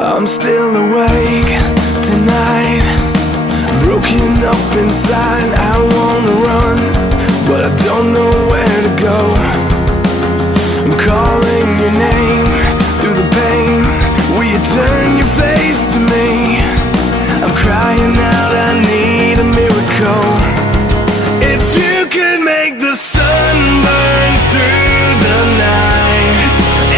I'm still awake tonight, broken up inside. I wanna run, but I don't know where to go. I'm calling your name through the pain. Will you turn your face to me? I'm crying out, I need a miracle. If you could make the sun burn through the night,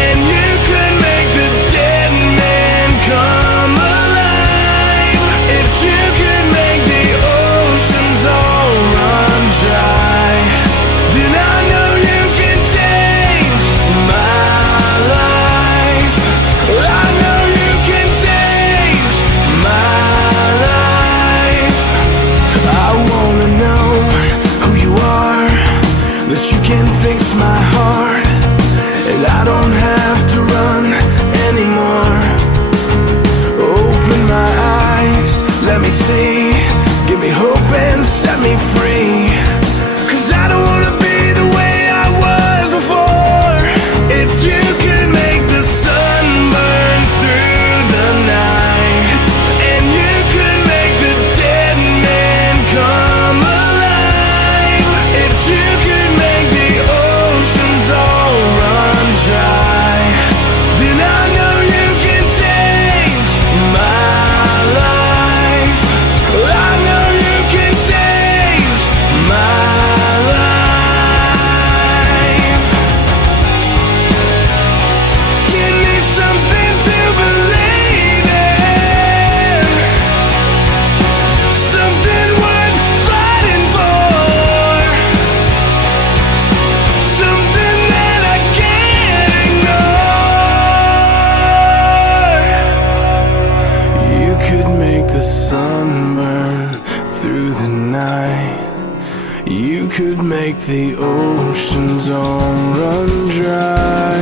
and you could make the dead man come alive, if you could make the oceans all run dry, then I know you can change my life. I know you can change my life. I wanna know who you are, that you can fix my heart, and I don't have to run anymore. Open my eyes, let me see, give me hope and set me free. 'Cause I don't wanna be the way I was before. If you could make the sun burn through the night, and you could make the dead man come alive, if you could make the oceans all run dry, then I know you can change my life. I know you can change my life. Give me something to believe in, something worth fighting for, something that I can't ignore. You could make the sun burn through the night, you could make the oceans all run dry.